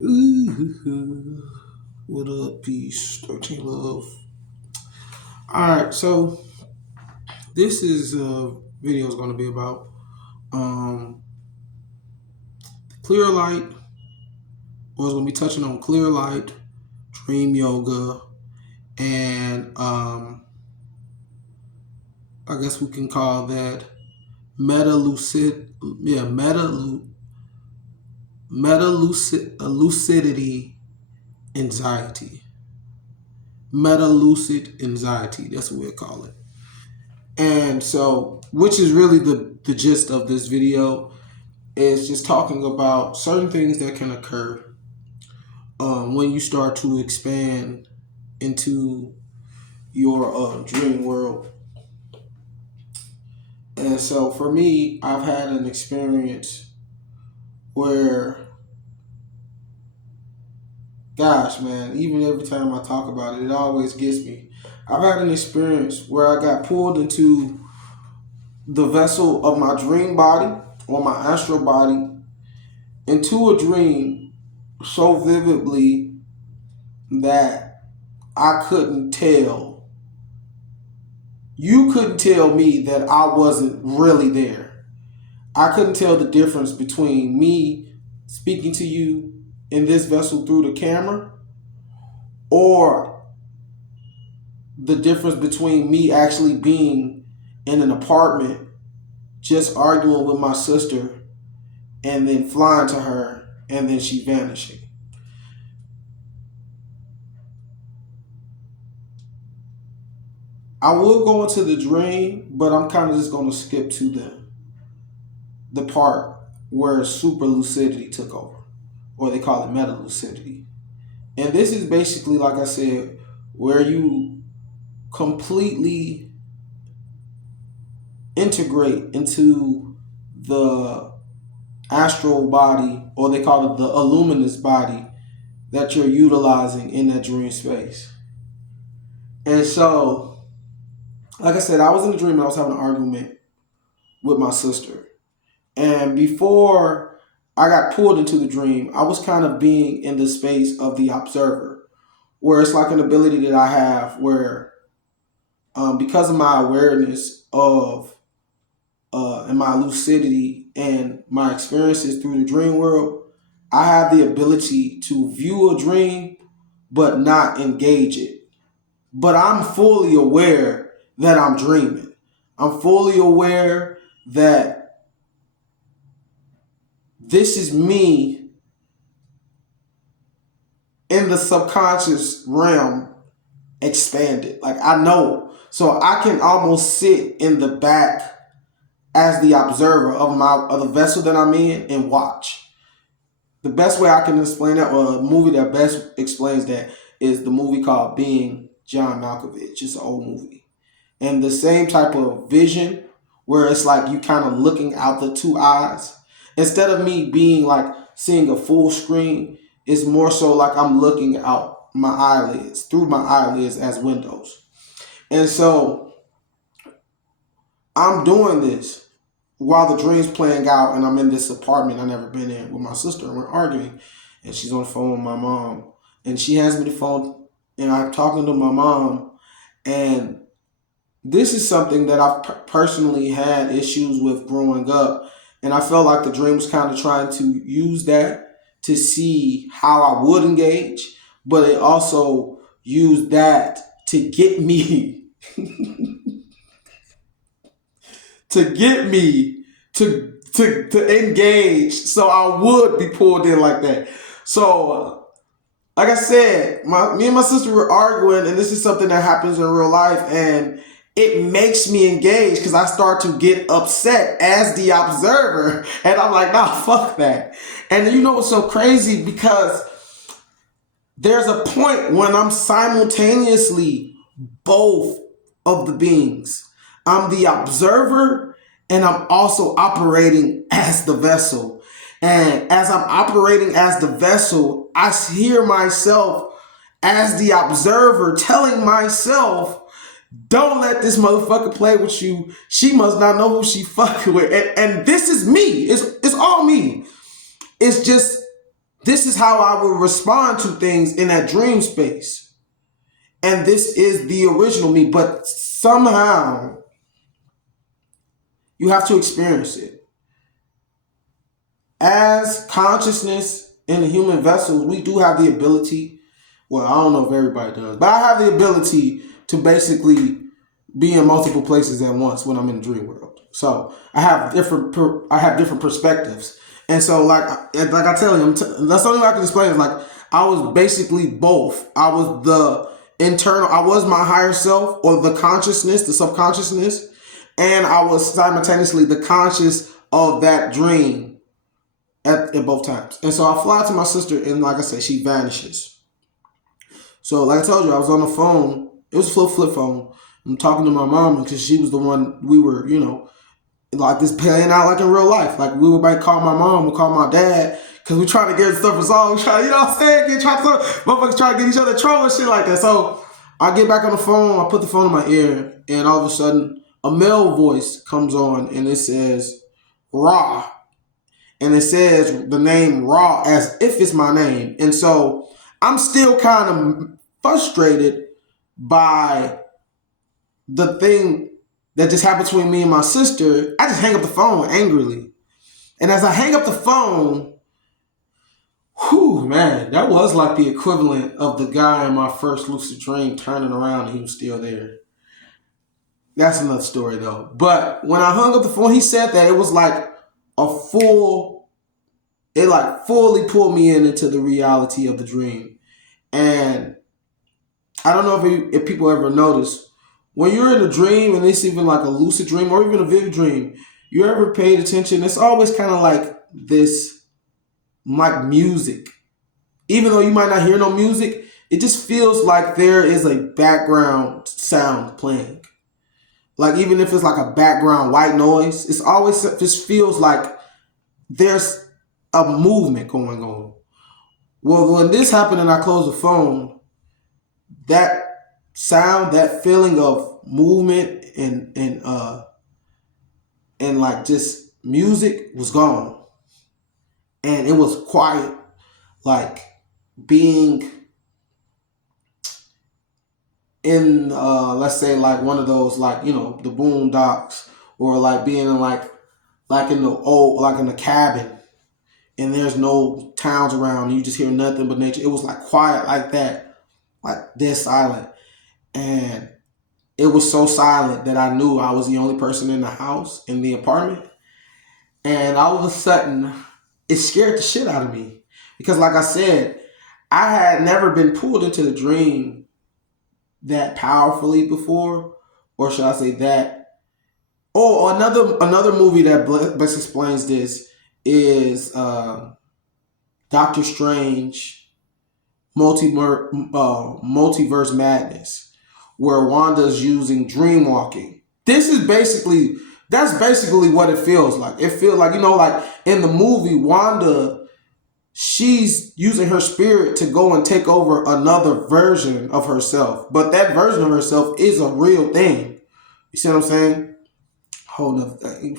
Ooh, what up, peace, 13 love. Alright, so this is video is going to be about um, clear light, or it's going to be touching on clear light, dream yoga, and I guess we can call that meta lucid, yeah, lucidity anxiety. Meta lucid anxiety, that's what we'll call it. And so, which is really the gist of this video, is just talking about certain things that can occur when you start to expand into your dream world. And so, for me, I've had an experience where, gosh, man, even every time I talk about it, it always gets me. I've had an experience where I got pulled into the vessel of my dream body or my astral body into a dream so vividly that I couldn't tell. You couldn't tell me that I wasn't really there. I couldn't tell the difference between me speaking to you in this vessel through the camera or the difference between me actually being in an apartment just arguing with my sister and then flying to her and then she vanishing. I will go into the dream, but I'm kind of just going to skip to the part where super lucidity took over, or they call it meta lucidity. And this is basically, like I said, where you completely integrate into the astral body, or they call it the luminous body that you're utilizing in that dream space. And so, like I said, I was in a dream and I was having an argument with my sister. And before I got pulled into the dream, I was kind of being in the space of the observer, where it's like an ability that I have where, because of my awareness of and my lucidity and my experiences through the dream world, I have the ability to view a dream but not engage it. But I'm fully aware that I'm dreaming. I'm fully aware that this is me in the subconscious realm expanded. Like I know. So I can almost sit in the back as the observer of the vessel that I'm in and watch. The best way I can explain that, or a movie that best explains that, is the movie called Being John Malkovich. It's an old movie. And the same type of vision where it's like you kind of looking out the two eyes. Instead of me being like seeing a full screen, it's more so like I'm looking out my eyelids, through my eyelids as windows. And so I'm doing this while the dream's playing out, and I'm in this apartment I never been in with my sister, and we're arguing, and she's on the phone with my mom, and she hands me the phone, and I'm talking to my mom, and this is something that I've personally had issues with growing up, and I felt like the dream was kind of trying to use that to see how I would engage, but it also used that to get me to get me to engage, so I would be pulled in like that. So, like I said, me and my sister were arguing, and this is something that happens in real life, and it makes me engage because I start to get upset as the observer, and I'm like, nah, fuck that. And you know what's so crazy? Because there's a point when I'm simultaneously both of the beings. I'm the observer and I'm also operating as the vessel. And as I'm operating as the vessel, I hear myself as the observer telling myself, don't let this motherfucker play with you. She must not know who she fucking with. And this is me. It's all me. It's just This is how I would respond to things in that dream space. And this is the original me, but somehow you have to experience it. As consciousness in the human vessels, we do have the ability, well, I don't know if everybody does, but I have the ability to basically be in multiple places at once when I'm in the dream world. So I have different perspectives. And so like I tell you, that's the only way I can explain it. Like I was basically both. I was the internal, I was my higher self or the consciousness, the subconsciousness, and I was simultaneously the conscious of that dream at both times. And so I fly to my sister, and like I said, she vanishes. So like I told you, I was on the phone. It was a flip phone. I'm talking to my mom because she was the one we were, like this playing out like in real life. Like we would might call my mom, we call my dad, because we trying to get stuff resolved. We try, you know what I'm saying? Motherfuckers try to get each other in trouble and shit like that. So I get back on the phone, I put the phone in my ear, and all of a sudden a male voice comes on and it says, Ra. And it says the name Ra as if it's my name. And so I'm still kind of frustrated by the thing that just happened between me and my sister. I just hang up the phone angrily. And as I hang up the phone, whew, man, that was like the equivalent of the guy in my first lucid dream turning around and he was still there. That's another story though. But when I hung up the phone, he said that it was like it like fully pulled me into the reality of the dream. And I don't know if people ever notice, when you're in a dream, and it's even like a lucid dream or even a vivid dream, you ever paid attention? It's always kind of like this, like music. Even though you might not hear no music, it just feels like there is a background sound playing. Like even if it's like a background white noise, it's always just feels like there's a movement going on. Well, when this happened and I closed the phone, that sound, that feeling of movement and like just music was gone. And it was quiet, like being in let's say like one of those, like, the boondocks, or like being in like in the old, like in a cabin, and there's no towns around, you just hear nothing but nature. It was like quiet like that, like dead silent. And it was so silent that I knew I was the only person in the house, in the apartment. And all of a sudden, it scared the shit out of me. Because like I said, I had never been pulled into the dream that powerfully before. Or should I say that? Oh, another movie that best explains this is Doctor Strange Multiverse Madness, where Wanda's using dream walking. That's basically what it feels like. It feels like, like in the movie, Wanda, she's using her spirit to go and take over another version of herself. But that version of herself is a real thing. You see what I'm saying? Whole nother thing.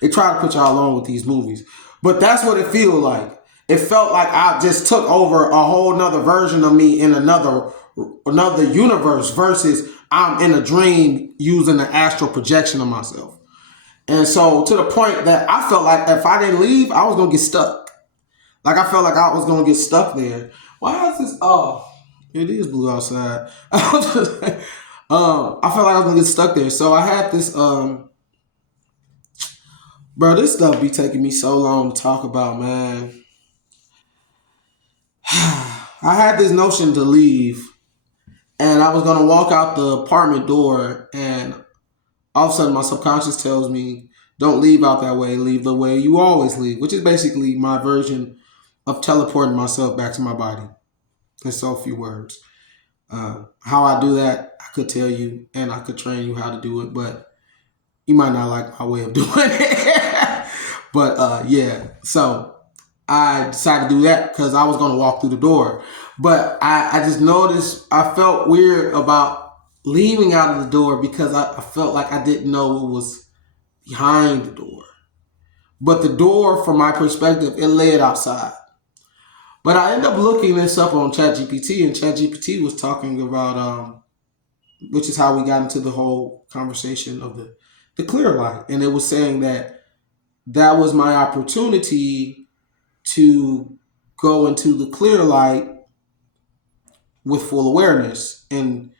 They try to put y'all along with these movies. But that's what it feels like. It felt like I just took over a whole nother version of me in another universe, versus I'm in a dream using the astral projection of myself. And so to the point that I felt like if I didn't leave, I was going to get stuck. Like I felt like I was going to get stuck there. Why is this? Oh, it is blue outside. I felt like I was going to get stuck there. So I had this, bro, this stuff be taking me so long to talk about, man. I had this notion to leave, and I was going to walk out the apartment door, and all of a sudden my subconscious tells me, don't leave out that way, leave the way you always leave, which is basically my version of teleporting myself back to my body. In so few words. How I do that, I could tell you, and I could train you how to do it, but you might not like my way of doing it. But yeah, so I decided to do that because I was going to walk through the door. But I just noticed, I felt weird about leaving out of the door because I felt like I didn't know what was behind the door. But the door, from my perspective, it led outside. But I ended up looking this up on ChatGPT, and ChatGPT was talking about, which is how we got into the whole conversation of the clear light, and it was saying that that was my opportunity to go into the clear light with full awareness. And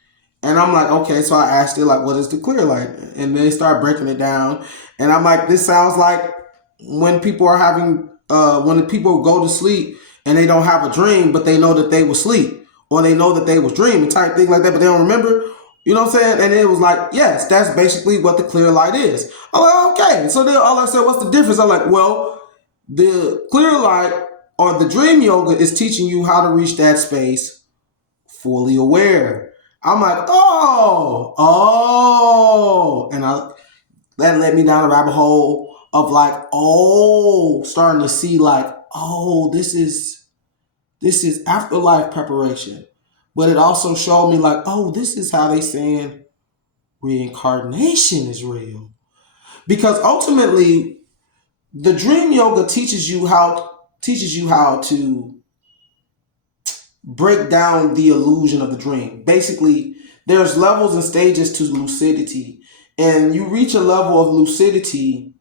I'm like, okay, so I asked it like, what is the clear light? And they start breaking it down. And I'm like, this sounds like when people are having when the people go to sleep and they don't have a dream, but they know that they was asleep, or they know that they was dreaming, type thing like that, but they don't remember. You know what I'm saying? And it was like, yes, that's basically what the clear light is. I'm like, okay. So then all I said, what's the difference? I'm like, well, the clear light or the dream yoga is teaching you how to reach that space fully aware. I'm like, and that led me down a rabbit hole of like, starting to see like, this is afterlife preparation. But it also showed me like, this is how they saying reincarnation is real. Because ultimately, the dream yoga teaches you how to break down the illusion of the dream. Basically, there's levels and stages to lucidity, and you reach a level of lucidity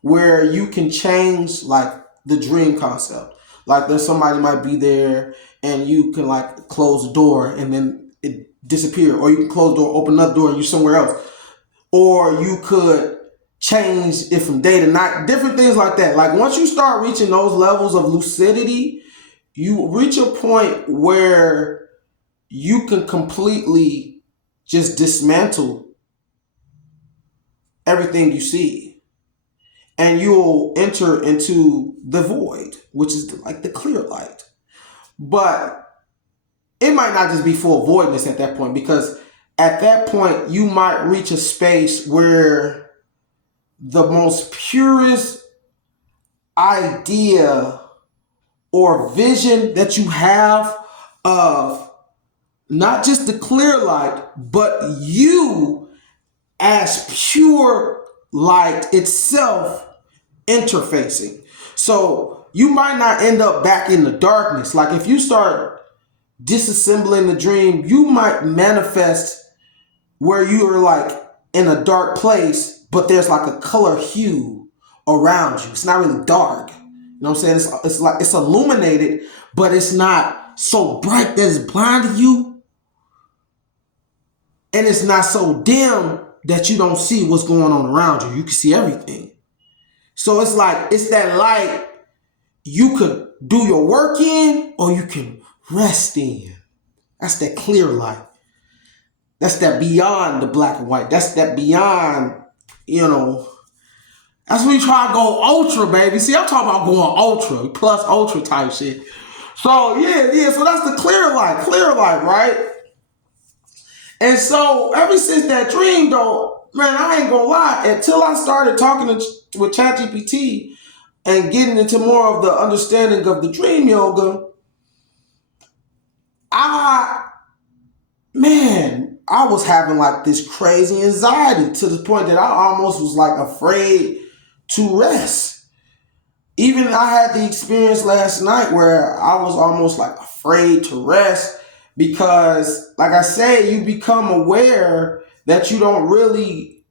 where you can change like the dream concept. Like there's somebody might be there, and you can like close the door and then it disappear, or you can close the door, open another door, and you're somewhere else, or you could change it from day to night, different things like that. Like once you start reaching those levels of lucidity, you reach a point where you can completely just dismantle everything you see, and you'll enter into the void, which is like the clear light. But it might not just be full voidness at that point, because at that point you might reach a space where the most purest idea or vision that you have of not just the clear light, but you as pure light itself interfacing. So you might not end up back in the darkness. Like if you start disassembling the dream, you might manifest where you are like in a dark place, but there's like a color hue around you. It's not really dark. You know what I'm saying? It's like it's illuminated, but it's not so bright that it's blinding you. And it's not so dim that you don't see what's going on around you. You can see everything. So it's like, it's that light you could do your work in, or you can rest in. That's that clear light. That's that beyond the black and white. That's that beyond, that's when you try to go ultra, baby. See, I'm talking about going ultra, plus ultra type shit. So yeah. So that's the clear light, right? And so ever since that dream, though, man, I ain't gonna lie. Until I started talking with ChatGPT and getting into more of the understanding of the dream yoga, I was having like this crazy anxiety to the point that I almost was like afraid to rest. Even I had the experience last night where I was almost like afraid to rest because, like I said, you become aware that you don't really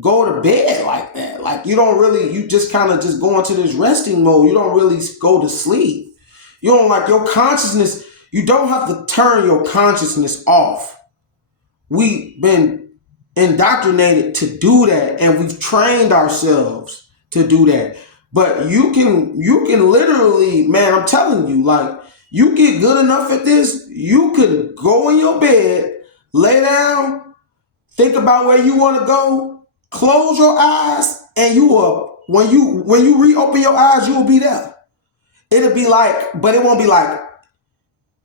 go to bed like that. Like you just kind of just go into this resting mode. You don't really go to sleep. You don't like your consciousness. You don't have to turn your consciousness off. We've been indoctrinated to do that, and we've trained ourselves to do that. But you can literally, man, I'm telling you, like, you get good enough at this, you could go in your bed, lay down, think about where you want to go, close your eyes, and you will, when you reopen your eyes, you will be there. It'll be like, but it won't be like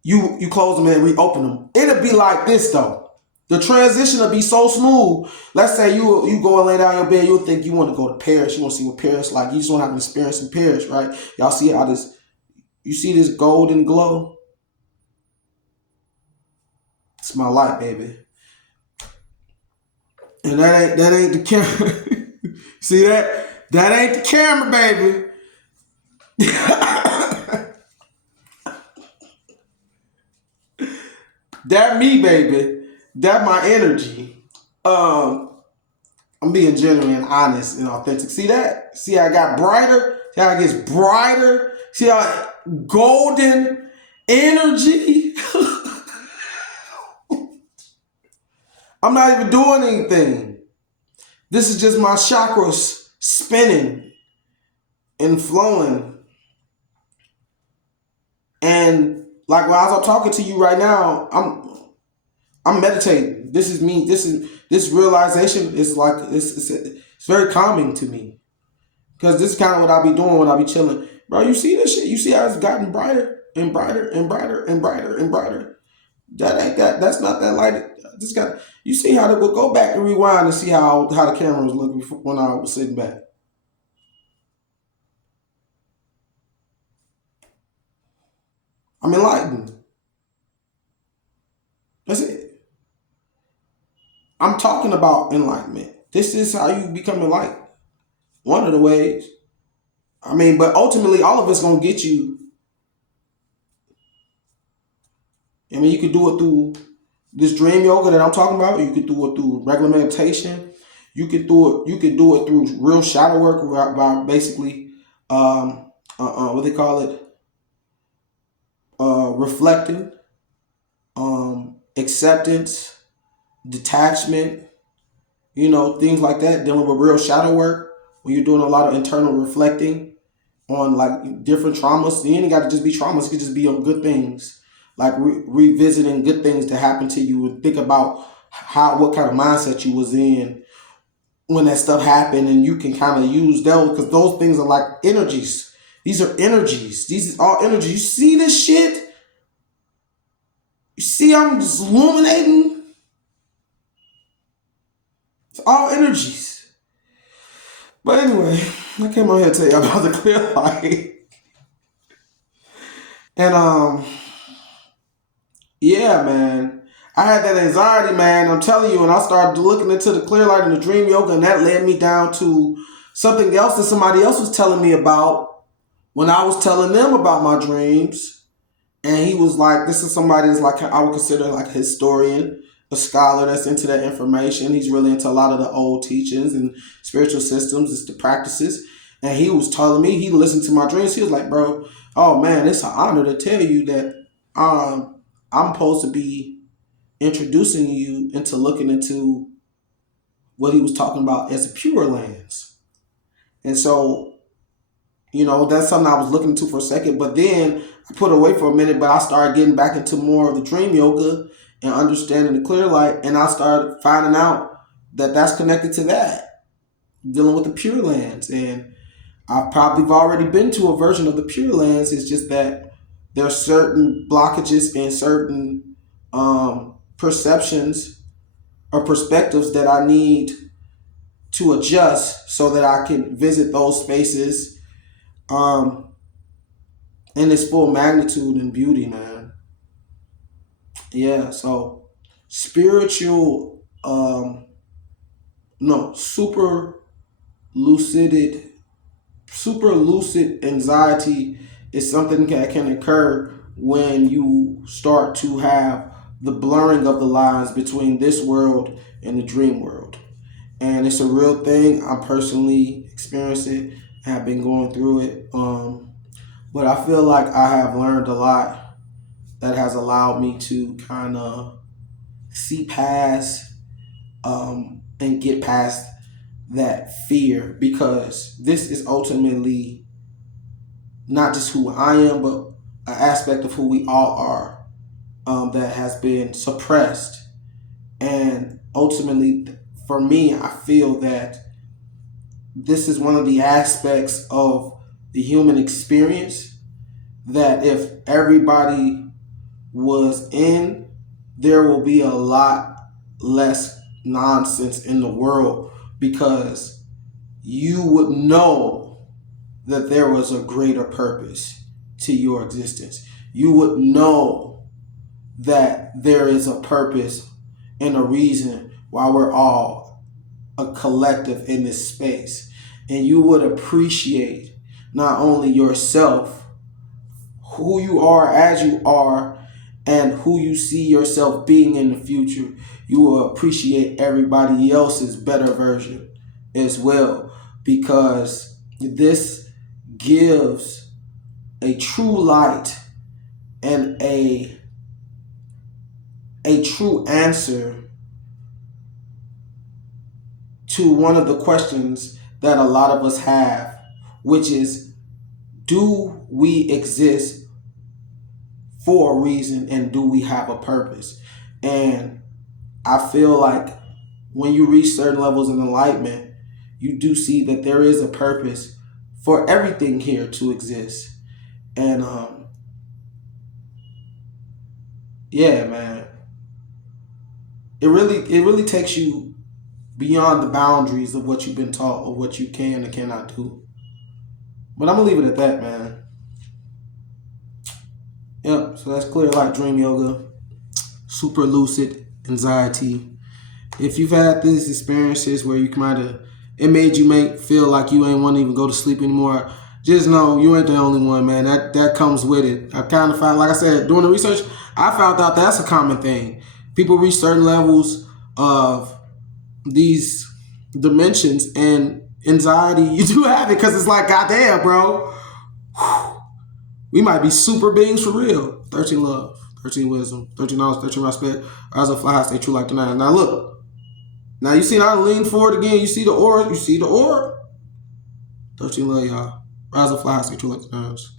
you close them and reopen them. It'll be like this though. The transition will be so smooth. Let's say you go and lay down in your bed, you'll think you want to go to Paris. You want to see what Paris like. You just want to have an experience in Paris, right? Y'all see how you see this golden glow? It's my light, baby. And that ain't the camera. See that? That ain't the camera, baby. That me, baby. That my energy. Um, I'm being genuine and honest and authentic. See that? See how I got brighter? See how it gets brighter? See how golden energy? I'm not even doing anything. This is just my chakras spinning and flowing. And like while I'm talking to you right now, I'm meditating. This is me. This realization is like it's very calming to me. Because this is kind of what I be doing when I be chilling. Bro, you see this shit? You see how it's gotten brighter and brighter and brighter and brighter and brighter? That ain't that. That's not that light. This got. You see how it will go back and rewind and see how the camera was looking when I was sitting back. I'm enlightened. That's it. I'm talking about enlightenment. This is how you become enlightened. One of the ways. I mean, but ultimately, all of it's gonna get you. I mean, you could do it through this dream yoga that I'm talking about. You could do it through regular meditation. You could do it. You could do it through real shadow work by basically, what they call it, reflecting, acceptance, detachment. You know, things like that. Dealing with real shadow work when you're doing a lot of internal reflecting on like different traumas. You ain't got to just be traumas. It could just be on good things, like revisiting good things that happened to you and think about what kind of mindset you was in when that stuff happened, and you can kind of use those because those things are like energies. These are energies. These are all energy. You see this shit? You see I'm just illuminating? It's all energies. But anyway, I came on here to tell you about the clear light. And yeah, man. I had that anxiety, man. I'm telling you, and I started looking into the clear light and the dream yoga, and that led me down to something else that somebody else was telling me about when I was telling them about my dreams. And he was like, this is somebody that's like, I would consider like a historian, a scholar that's into that information. He's really into a lot of the old teachings and spiritual systems, it's the practices. And he was telling me, he listened to my dreams. He was like, bro, oh man, it's an honor to tell you that I'm supposed to be introducing you into looking into what he was talking about as a pure lands. And so, you know, that's something I was looking into for a second, but then I put it away for a minute, but I started getting back into more of the dream yoga and understanding the clear light. And I started finding out that that's connected to that, dealing with the pure lands. And I've probably already been to a version of the pure lands. It's just that there are certain blockages and certain perceptions or perspectives that I need to adjust so that I can visit those spaces in its full magnitude and beauty, man. Yeah, so spiritual, no, lucid, super lucid anxiety is something that can occur when you start to have the blurring of the lines between this world and the dream world. And it's a real thing. I personally experienced it, have been going through it. But I feel like I have learned a lot that has allowed me to kind of see past and get past that fear, because this is ultimately not just who I am, but an aspect of who we all are, that has been suppressed. And ultimately, for me, I feel that this is one of the aspects of the human experience that if everybody was in, there will be a lot less nonsense in the world, because you would know that there was a greater purpose to your existence. You would know that there is a purpose and a reason why we're all a collective in this space. And you would appreciate not only yourself, who you are as you are, and who you see yourself being in the future, you will appreciate everybody else's better version as well, because this gives a true light and a true answer to one of the questions that a lot of us have, which is, do we exist for a reason, and do we have a purpose? And I feel like when you reach certain levels of enlightenment, you do see that there is a purpose for everything here to exist. And yeah, man, it really takes you beyond the boundaries of what you've been taught or what you can and cannot do. But I'm gonna leave it at that, man. Yep. So that's clear light dream yoga, super lucid anxiety. If you've had these experiences where you might have, it made you feel like you ain't want to even go to sleep anymore, just know you ain't the only one, man. That comes with it. I kind of found, like I said, doing the research, I found out that's a common thing. People reach certain levels of these dimensions, and anxiety, you do have it, because it's like, goddamn, bro. We might be super beings for real. 13 love, 13 wisdom, 13 knowledge, 13 respect. Rise up, fly high, stay true like the nine. Now look. Now you see, I lean forward again. You see the aura. You see the aura. 13 love, y'all. Rise up, fly high, stay true like the nines.